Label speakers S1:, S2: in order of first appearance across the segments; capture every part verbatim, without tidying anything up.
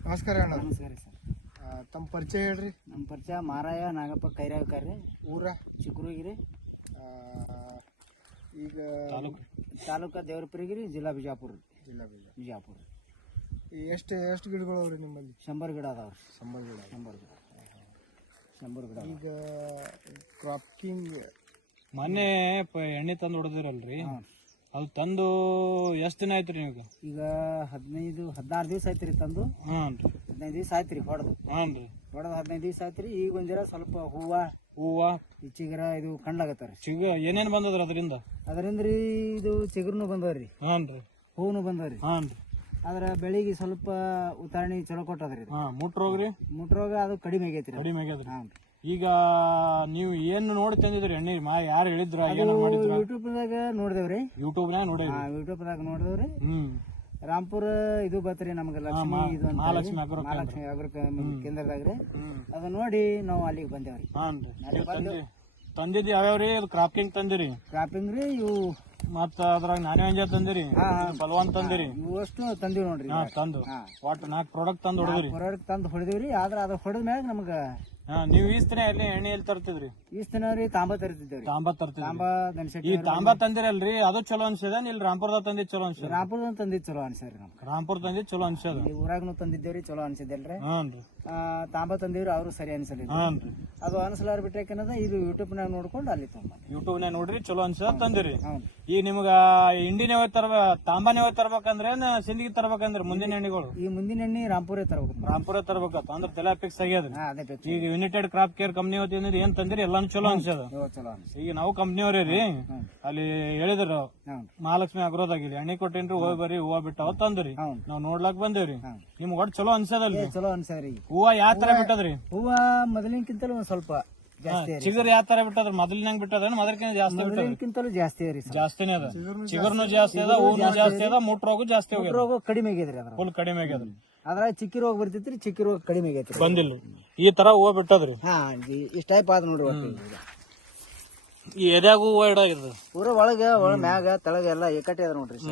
S1: ನಮಸ್ಕಾರ ಅಣ್ಣ.
S2: ನಮಸ್ಕಾರ ಸರ್.
S1: ತಮ್ಮ ಪರಿಚಯ ಹೇಳ್ರಿ.
S2: ನಮ್ಮ ಪರಿಚಯ ಮಾರಾಯ ನಾಗಪ್ಪ ಕೈರಾವ್ಕರ್ ರೀ,
S1: ಊರ
S2: ಚಿಕ್ಕೂರಿಗಿರಿ,
S1: ಈಗ
S2: ತಾಲೂಕ ದೇವರಪುರಿಗಿರಿ, ಜಿಲ್ಲಾ ಬಿಜಾಪುರ.
S1: ಜಿಲ್ಲಾ ಬಿಜಾಪುರ
S2: ಬಿಜಾಪುರ
S1: ಎಷ್ಟು ಎಷ್ಟು ಗಿಡಗಳು ಅವ್ರಿ ನಿಮ್ಮಲ್ಲಿ?
S2: ಶಂಬರ್ ಗಿಡ ಅದಾವ್ರಿ.
S1: ಶಂಬರ್ ಗಿಡ
S2: ಶಂಬರ್ ಗಿಡ ಶಂಬರ್ ಗಿಡ
S1: ಈಗ ಕ್ರಾಪಿಂಗ್
S3: ಮೊನ್ನೆ ಎಣ್ಣೆ ತಂದು ಹೊಡೆದಿರಲ್ರಿ, ಅದು ತಂದು ಎಷ್ಟು ದಿನ ಆಯ್ತು ರೀ ನೀವು?
S2: ಈಗ ಹದಿನೈದು ಹದಿನಾರು ದಿವಸ ಆಯ್ತು ರೀ ತಂದು.
S3: ಹಾಂ ರೀ,
S2: ಹದಿನೈದು ದಿವಸ ಆಯ್ತು ರೀ ಹೊಡೆದು.
S3: ಹಾಂ ರೀ,
S2: ಹೊಡೆದು ಹದಿನೈದು ದಿವಸ ಆಯ್ತು ರೀ. ಈಗ ಒಂದಿರ ಸ್ವಲ್ಪ ಹೂವ
S3: ಹೂವ
S2: ಈ ಚಿಗರ ಇದು ಕಂಡ್ಲಾಗತ್ತಾರ.
S3: ಚಿಗ ಏನೇನು ಬಂದದ್ರಿ ಅದರಿಂದ?
S2: ಅದರಿಂದ ರೀ ಇದು ಚಿಗುರ್ನು ಬಂದವ್ರಿ,
S3: ಹಾಂ ರೀ,
S2: ಹೂನು ಬಂದವ್ರಿ.
S3: ಹಾಂ ರೀ.
S2: ಅದ್ರ ಬೆಳಿಗ್ಗೆ ಸ್ವಲ್ಪ ಉತ್ತಾರಣಿ ಚಲೋ ಕೊಟ್ಟದ್ರಿ.
S3: ಹಾಂ, ಮುಟ್ರೋಗ್ರಿ
S2: ಮುಟ್ರೋಗ ಅದು ಕಡಿಮೆ ಆಗೈತ್ರಿ.
S3: ಕಡಿಮೆ ಆಗ್ಯದ್ರಿ.
S2: ಹಾಂ.
S3: ಈಗ ನೀವು ಏನು ನೋಡಿ ತಂದಿದ್ರಿ ಎಣ್ಣೆ? ಮಾ ಯಾರು ಹೇಳಿದ್ರ, ಏನು ಮಾಡಿದ್ರ?
S2: ಯೂಟ್ಯೂಬ್ದಾಗ ನೋಡಿದೇವ್ರಿ.
S3: ಯೂಟ್ಯೂಬ್ನಾಗ ನೋಡಿ?
S2: ಯೂಟ್ಯೂಬ್ದಾಗ ನೋಡಿದೇವ್ರಿ.
S3: ಹ್ಮ್.
S2: ರಾಂಪುರ ಇದು ಬತ್ರಿ ನಮ್ಗೆ ಲಕ್ಷ್ಮಿ ಇದು ಅಂತ
S3: ಮಹಾಲಕ್ಷ್ಮಿ ಅಗ್ರೋ
S2: ಮಹಾಲಕ್ಷ್ಮಿ ಅಗ್ರೋ ಕೇಂದ್ರದಾಗ್ರಿ. ಅದು ನೋಡಿ ನಾವು ಅಲ್ಲಿಗೆ ಬಂದೇವ್ರಿ.
S3: ಹಾಂ ರೀ. ತಂದಿದ್ದು ಯಾವ್ಯಾವ್ರಿ? ಅದು ಕ್ರಾಪಿಂಗ್ ತಂದಿರಿ?
S2: ಕ್ರಾಪಿಂಗ್ ರೀ, ಇವು
S3: ಮತ್ತ ಅದ್ರಾಗ ನಾನೇ ಅಂಜ ತಂದಿರಿ, ಬಲವಾನ್ ತಂದಿರಿ,
S2: ಇವು ಅಷ್ಟು ತಂದಿವಿ ನೋಡ್ರಿ.
S3: ಹಾ ತಂದು ಒಟ್ಟು ನಾಲ್ಕು ಪ್ರಾಡಕ್ಟ್ ತಂದು ಹೊಡೆದ್ರಿ.
S2: ಪ್ರಾಡಕ್ಟ್ ತಂದು ಹೊಡೆದಿವ್ರಿ. ಆದ್ರ ಅದು ಹೊಡೆದ ಮ್ಯಾಗ ನಮ್ಗ
S3: ಹಾ ನೀವು ಈಸ್ ದಿನ ಎಲ್ಲಿ ಎಣ್ಣೆ ಎಲ್ಲಿ ತರ್ತಿದ್ರಿ?
S2: ಈಸ್ ದಿನ ರೀ ತಾಂಬ ತರ್ತಿದ್ದೇವ್ರಿ.
S3: ತಾಂಬಾ ತರ್ತಿದ್ರಿ.
S2: ತಾಂಬಾ ದನಶೆಟ್ಟಿ
S3: ಈ ತಾಂಬಾ ತಂದಿರಲ್ರಿ, ಅದು ಚಲೋ ಅನ್ಸದ? ಇಲ್ಲಿ ರಾಂಪುರದಾಗ ತಂದಿದ್ ಚಲೋ ಅನ್ಸದ?
S2: ರಾಂಪುರದ ತಂದಿದ್ ಚಲೋ ಅನ್ಸದ್ರಿ. ನಮ್ಗೆ
S3: ರಾಂಪುರ ತಂದಿದ್ ಚಲೋ ಅನ್ಸದ.
S2: ಈ ಊರಾಗ್ನು ತಂದಿದ್ದೇವ್ರಿ, ಚಲೋ ಅನ್ಸಿದ್ದಲ್ರಿ.
S3: ಹಾನ್ರಿ.
S2: ತಾಂಬಾ ತಂದಿವ್ರಿ, ಅವರು ಸರಿ ಅನ್ಸಲಿಲ್ಲ.
S3: ಹಾನ್ರಿ.
S2: ಅದು ಅನ್ಸಲಾರ ಬಿಟ್ರೆ ಏನದ, ಇದು ಯೂಟ್ಯೂಬ್ ನಾಗ ನೋಡ್ಕೊಂಡು ಅಲ್ಲಿ ತೊಗೊಂಬ
S3: ಯೂಟ್ಯೂಬ್ ನಾಗ ನೋಡ್ರಿ ಚಲೋ ಅನ್ಸದ ತಂದಿರಿ.
S2: ಹೌದು.
S3: ಈ ನಿಮ್ಗ ಇಂಡಿನೇ ಹೋಗಿ ತರ್ಬ ತಾಂಬಾನೇ ಹೋಗಿ ತರ್ಬೇಕಂದ್ರೆ ಸಿಂದಗಿ ತರ್ಬೇಕಂದ್ರೆ ಮುಂದಿನ ಎಣ್ಣೆಗಳು?
S2: ಈ ಮುಂದಿನ ಎಣ್ಣೆ ರಾಂಪುರೇ ತರಬೇಕು.
S3: ರಾಂಪುರ ತರ್ಬೇಕತ್ತ ಅಂದ್ರೆ ತಲೆ ಫಿಕ್ಸ್ ಆಗ್ಯದ್ರಿ.
S2: ಅದೇ ಬೇಕು.
S3: ಈಗ ಯುನೈಟೆಡ್ ಕ್ರಾಪ್ ಕೇರ್ ಕಂಪ್ನಿ ಹೊತ್ತಿಂದ ಏನ್ ತಂದಿರಿ ಎಲ್ಲಾನು ಚಲೋ ಅನ್ಸದ.
S2: ಚಲೋ ಅನ್ಸ.
S3: ಈಗ ನಾವು ಕಂಪ್ನಿಯವ್ರೇ ರೀ, ಅಲ್ಲಿ ಹೇಳಿದ್ರು
S2: ಹ್ಞೂ
S3: ಮಹಾಲಕ್ಷ್ಮಿ ಅಗ್ರೋದಾಗಿಲ್ಲ ಎಣ್ಣೆ ಕೊಟ್ಟೇನ್ರಿ, ಹೋಗಿ ಬರ್ರಿ ಹೂವ ಬಿಟ್ಟಾವ ತಂದ್ರಿ.
S2: ಹೌದು.
S3: ನಾವ್ ನೋಡ್ಲಾಕ್ ಬಂದೇವ್ರಿ. ನಿಮ್ಗೆ ಒಟ್ಟು ಚಲೋ ಅನ್ಸದಲ್ರಿ?
S2: ಚಲೋ ಅನ್ಸದ್ರಿ.
S3: ಹೂವ ಯಾವ ತರ ಬಿಟ್ಟದ್ರಿ?
S2: ಹೂವ ಮೊದಲಿನಕ್ಕಿಂತಲೂ ಒಂದ್ ಸ್ವಲ್ಪ ಜಾಸ್ತಿ.
S3: ಚಿಗುರ್ ಯಾವ ತರ ಬಿಟ್ಟದ್ರ? ಮೊದಲಿನಂಗ್ ಬಿಟ್ಟದ್ರ ಮೊದಲಕ್ಕಿಂತ ಜಾಸ್ತಿ ಬಿಟ್ಟದ್ರಿ?
S2: ಮೊದಲಿನಕ್ಕಿಂತಲೂ ಜಾಸ್ತಿ ರೀ.
S3: ಜಾಸ್ತಿನೇ ಅದ. ಚಿಗುರ್ನು ಜಾಸ್ತಿ ಅದ, ಹೂನು ಜಾಸ್ತಿ ಅದ, ಮುಟ್ರೋಗು ಜಾಸ್ತಿ ಹೋಗ್ಯದ.
S2: ರೋಗ ಕಡಿಮೆ ಆಗ್ಯದ್ರಿ. ಅದ್ರ
S3: ಫುಲ್ ಕಡಿಮೆ ಆಗ್ಯದ್ರಿ.
S2: ಅದ್ರ ಚಿಕ್ಕಿ ರೋಗ ಬರ್ತಿತ್ರಿ, ಚಿಕ್ಕಿ ರೋಗ ಕಡಿಮೆ ಆಗೈತ್ರಿ.
S3: ಬಂದಿಲ್ಲ ಈ ತರ ಹೂವ ಬಿಟ್ಟದ್ರಿ.
S2: ಹಾ ಇಷ್ಟ ಟೈಪ್ ಆದ್ ನೋಡ್ರಿ.
S3: ಈ ಎದ್ಯಾಗ ಹೂವ ಇಡಾಗಿದ
S2: ಪೂರ ಒಳಗ ಒಳ ಮ್ಯಾಗ ತೆಳಗ ಎಲ್ಲ ಏಕಟ್ಟೆ ಅದ ನೋಡ್ರಿ.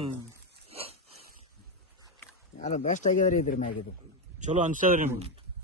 S2: ಅದು ಬೆಸ್ಟ್ ಆಗ್ಯದ್ರಿ ಇದ್ರ ಮ್ಯಾಗ. ಇದು
S3: ಚಲೋ ಅನ್ಸದ್ರಿ ನಿಮ್ಗೆ?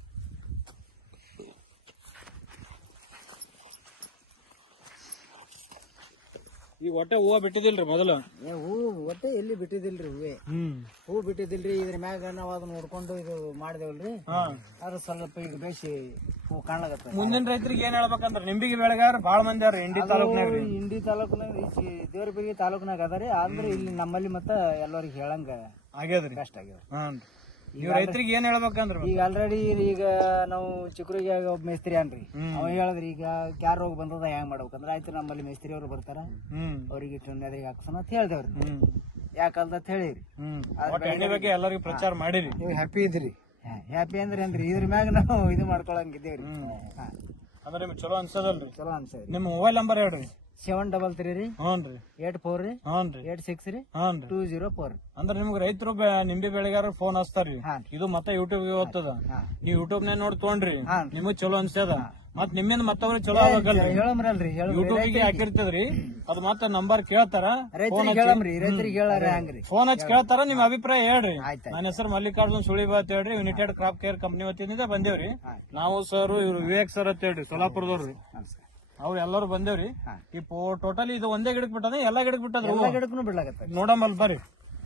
S3: ಈಗ ಒಟ್ಟೆ ಹೂವ ಬಿಟ್ಟಿದಿಲ್ರಿ ಮೊದಲ?
S2: ಹೂ ಒಟ್ಟೆ ಎಲ್ಲಿ ಬಿಟ್ಟಿದಿಲ್ರಿ. ಹೂವೇ ಹೂ ಬಿಟ್ಟಿದಿಲ್ರಿ. ಇದ್ರ ಮ್ಯಾಗ ನಾವ್ ಅದನ್ನ ನೋಡ್ಕೊಂಡು ಇದು ಮಾಡಿದೇವಲ್ರಿ, ಅದು ಸ್ವಲ್ಪ ಈಗ ಬೇಸಿ ಹೂ ಕಾಣ್ಲಾಗತ್ತ.
S3: ಮುಂದಿನ ರೈತರಿಗೆ ಏನ್ ಹೇಳ್ಬೇಕಂದ್ರ, ನಿಂಬಿಗೆ ಬೆಳೆಗಾರ ಬಾಳ ಮಂದಿ ಅವ್ರ ಇಂಡಿ ತಾಲೂಕ್ನಾಗ.
S2: ಇಂಡಿ ತಾಲೂಕ್ನಾಗ ದೇವರಪುರಿ ತಾಲೂಕ್ನಾಗ ಅದರಿ. ಆದ್ರೆ ಇಲ್ಲಿ ನಮ್ಮಲ್ಲಿ ಮತ್ತ ಎಲ್ಲರಿಗೆ ಹೇಳಂಗ
S3: ಆಗ್ಯದ್ರಿ,
S2: ಕಷ್ಟ ಆಗ್ಯದ.
S3: ನೀವು ರೈತರಿಗೆ ಏನ್ ಹೇಳ್ಬೇಕಂದ್ರ,
S2: ಈಗ ಆಲ್ರೆಡಿ ಈಗ ನಾವು ಚಿಕ್ಕರಿಗೆ ಒಬ್ಬ ಮೇಸ್ತ್ರಿ ಅನ್ರಿ, ಅವ ಹೇಳಿದ್ರಿ ಈಗ ಕ್ಯಾರ್ ರೋಗ ಬಂದದ ಹೆಂಗ್ ಮಾಡ್ಬೇಕಂದ್ರ, ಆಯ್ತು ನಮ್ಮಲ್ಲಿ ಮೇಸ್ತ್ರಿ ಅವ್ರು ಬರ್ತಾರ, ಅವ್ರಿಗೆ ಎದ್ರಿಗೆ ಹಾಕ್ಸೋಣ ಅಂತ ಹೇಳ್ದೇವ್ರಿ. ಯಾಕಲ್ದ ಅಂತ ಹೇಳಿರಿ.
S3: ಎಣ್ಣೆ ಬಗ್ಗೆ ಎಲ್ಲರಿಗೂ ಪ್ರಚಾರ ಮಾಡಿರಿ.
S2: ನೀವು ಹ್ಯಾಪಿ ಇದ್ರಿ? ಹ್ಯಾಪಿ ಅಂದ್ರೆ ಏನ್ರಿ, ಇದ್ರ ಮ್ಯಾಗ ನಾವು ಇದು ಮಾಡ್ಕೊಳಂಗಿದ್ದೇವ್ರಿ.
S3: ಅಂದ್ರೆ ನಿಮ್ಗೆ ಚಲೋ ಅನ್ಸದಲ್ರಿ?
S2: ಚಲೋ ಅನ್ಸದ್ರಿ.
S3: ನಿಮ್ಮ ಮೊಬೈಲ್ ನಂಬರ್ ಹೇಳ್ರಿ.
S2: ಸೆವೆನ್ ಡಬಲ್ ತ್ರೀ ರೀ,
S3: ಹ್ಞೂನ್ರಿ,
S2: ಏಟ್ ಫೋರ್ ರೀ,
S3: ಹ್ಞೂನ್ರಿ,
S2: ಏಟ್ ಸಿಕ್ಸ್ ರೀ,
S3: ಹ್ಞೂನ್ರಿ,
S2: ಟೂ ಜೀರೋ ಫೋರ್.
S3: ಅಂದ್ರೆ ನಿಮ್ಗೆ ರೈತರು ನಿಂಬೆ ಬೆಳೆಗಾರ ಫೋನ್ ಹಚ್ತಾರ್ರಿ. ಇದು ಮತ್ತೆ ಯೂಟ್ಯೂಬ್ ಓದ್ತದ, ನೀವು ಯೂಟ್ಯೂಬ್ ನೇ ನೋಡಿ ತೊಗೊಂಡ್ರಿ, ನಿಮಗ್ ಚಲೋ ಅನ್ಸದ, ಮತ್ ನಿಮ್ಮಿಂದ ಮತ್ತವ್ರಿಗೆ ಚಲೋ ಆಗಲ್ರಿ.
S2: ಹೇಳಮ್ರಲ್ರಿ,
S3: ಯೂಟ್ಯೂಬ್ ಹಾಕಿರ್ತದ್ರಿ, ಅದ್ ಮತ್ತ ನಂಬರ್ ಕೇಳ್ತಾರ,
S2: ರೈತರಿಗೆ ಹೇಳಮ್ರಿ, ರೈತರಿಗೆ ಹೇಳಾರ ಹಂಗ್ರಿ.
S3: ಫೋನ್ ಹಚ್ಚಿ ಕೇಳ್ತಾರ, ನಿಮ್ ಅಭಿಪ್ರಾಯ ಹೇಳ್ರಿ. ನನ್ನ ಹೆಸರು ಮಲ್ಲಿಕಾರ್ಜುನ್ ಸುಳಿಬಾ ಅಂತ ಹೇಳ್ರಿ, ಯುನೈಟೆಡ್ ಕ್ರಾಪ್ ಕೇರ್ ಕಂಪ್ನಿ ವತಿಯಿಂದ ಬಂದೇವ್ರಿ. ನಾವು ಸರ್ ಇವ್ರು ವಿವೇಕ್ ಸರ್ ಅಂತ ಹೇಳ್ರಿ, ಸೋಲಾಪುರದವ್ರಿ, ಅವ್ರು ಎಲ್ಲರೂ ಬಂದೇವ್ರಿ. ಈ ಟೋಟಲ್ ಇದು ಒಂದೇ ಗಿಡಕ್ ಬಿಟ್ಟದ, ಎಲ್ಲಾ ಗಿಡಕ್ ಬಿಟ್ಟದ,
S2: ಎಲ್ಲಾ ಗಿಡಕ್ಕೂ ಬಿಡ್ಲಾಗತ್ತ.
S3: ನೋಡಮ್ಮಲ್ ಬರ್ರಿ.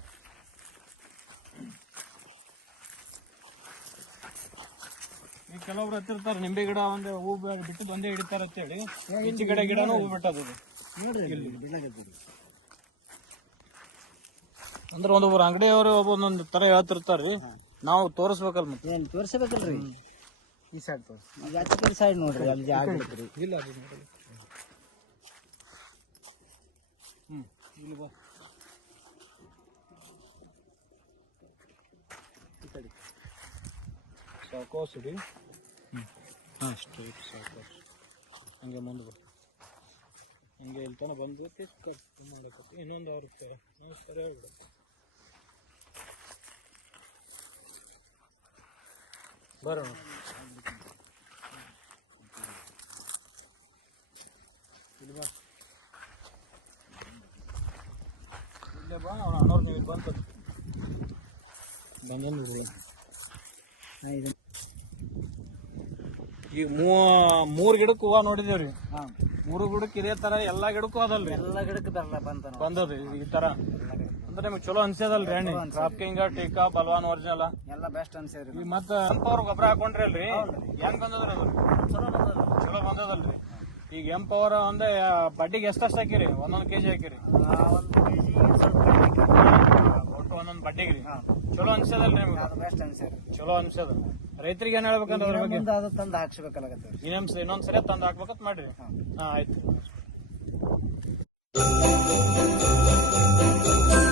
S3: ಈ ಕೆಲವ್ರು ಹತ್ತಿರ್ತಾರ ನಿಂಬೆ ಗಿಡ ಒಂದೇ ಹೂ ಬಿಟ್ಟದ್ ಒಂದೇ ಹಿಡಿತಾರ ಅಂತ ಹೇಳಿ, ಹೆಚ್ಚು ಗಿಡ ಗಿಡನೂ ಹೂ ಬಿಟ್ಟದ. ಅಂದ್ರೆ ಒಂದೊಬ್ಬರು ಅಂಗಡಿಯವರು ಒಬ್ಬೊಂದೊಂದು ತರ ಹೇಳ್ತಿರ್ತಾರ್ರಿ, ನಾವು ತೋರಿಸ್ಬೇಕಲ್. ಮತ್ತೆ
S2: ಏನ್ ತೋರ್ಸಬೇಕಲ್ರಿ? ಈ ಸೈಡ್ ತೋರ್ಸಿ, ಜಾಸ್ತಿ ಸೈಡ್ ನೋಡ್ರಿ, ಅಲ್ಲಿ ಜಾಗ ಐತ್ರಿ.
S3: ಇಲ್ಲ ಹ್ಮ್ ಇಲ್ಲಿ ಬಾ, ಸಾಕೋಸ್ ಇಡಿ. ಹಾಂ ಸ್ಟ್ರೈಟ್ ಸಾಕೋಸ್, ಹಂಗೆ ಮುಂದೆ ಬಾ, ಹಂಗೆ ಇಲ್ಲಿ ತನಕ ಬಂದು ಮಾಡಕ್ಕೆ ಇನ್ನೊಂದು ಅವ್ರ ನಮಸ್ಕಾರ ಹೇಳ್ಬಿಡ. ಬರೋಣ ಇಲ್ಲಿ ಬಾ, ಇಲ್ಲೇ ಬಾ. ಅವ್ನು ಅಣ್ಣವ್ರು ನೀವು ಬಂದು ಬಂದು
S2: ಇದು
S3: ಈಗ ಮೂ ಮೂರ್ ಗಿಡಕ್ಕೆ ಹೂವ ನೋಡಿದೇವ್ರಿ.
S2: ಹಾ
S3: ಮೂರು ಗಿಡಕ್ಕೆ ಇದೇ ತರ ಎಲ್ಲಾ ಗಿಡಕ್ಕೂ ಅದಲ್ರಿ,
S2: ಎಲ್ಲ ಗಿಡಕ್ಕೆ ಬರಲ್ಲ ಬಂತ ನೋಡಿ.
S3: ಬಂದದ್ರಿ ಈ ತರ. ಅಂದ್ರೆ ನಿಮ್ಗೆ ಚಲೋ ಅನ್ಸದಲ್ರಿ ಎಣ್ಣೆ ಕ್ರಾಪ್ ಕಿಂಗ್ ಟೀಕಾ ಬಲ್ವಾನ್ ಒರಿಜಿನಲ್
S2: ಎಲ್ಲ ಬೆಸ್ಟ್ ಅನ್ಸಿದ್ರಿ.
S3: ಈಗ ಮತ್ತ ಎಂಪವರ್ ಗೊಬ್ಬರ ಹಾಕೊಂಡ್ರಿ ಅಲ್ರಿ, ಹೆಂಗ್ ಬಂದದ್ರಿ ಅದು?
S2: ಚಲೋ ಬಂದದ,
S3: ಚಲೋ ಬಂದದಲ್ರಿ. ಈಗ ಎಂಪವರ್ ಒಂದೇ ಬಡ್ಡಿಗೆ ಎಷ್ಟಷ್ಟು ಹಾಕಿರಿ? ಒಂದೊಂದ್ ಕೆಜಿ ಹಾಕಿರಿ,
S2: ಒಂದು ಕೆಜಿ ಸ್ವಲ್ಪ
S3: ಒಟ್ಟು ಒಂದೊಂದ್ ಬಡ್ಡಿಗೆ ರೀ. ಚಲೋ ಅನ್ಸದಲ್ರಿ ನಿಮ್ಗೆ?
S2: ಅದು ಬೆಸ್ಟ್ ಅನ್ಸಿದ್ರಿ.
S3: ಚಲೋ ಅನ್ಸದ. ರೈತರಿಗೆ ಏನ್ ಹೇಳ್ಬೇಕಂದ್ರ ಅದ್ರ ಬಗ್ಗೆ?
S2: ಮುಂದೆ ಅದು ತಂದು ಹಾಕ್ಸ್ಬೇಕಾಗತ್ತೆ.
S3: ಇನ್ನೊಂದ್ ಇನ್ನೊಂದ್ಸರಿ ತಂದ್ ಹಾಕ್ಬೇಕಂತ ಮಾಡ್ರಿ. ಹಾ ಆಯ್ತು.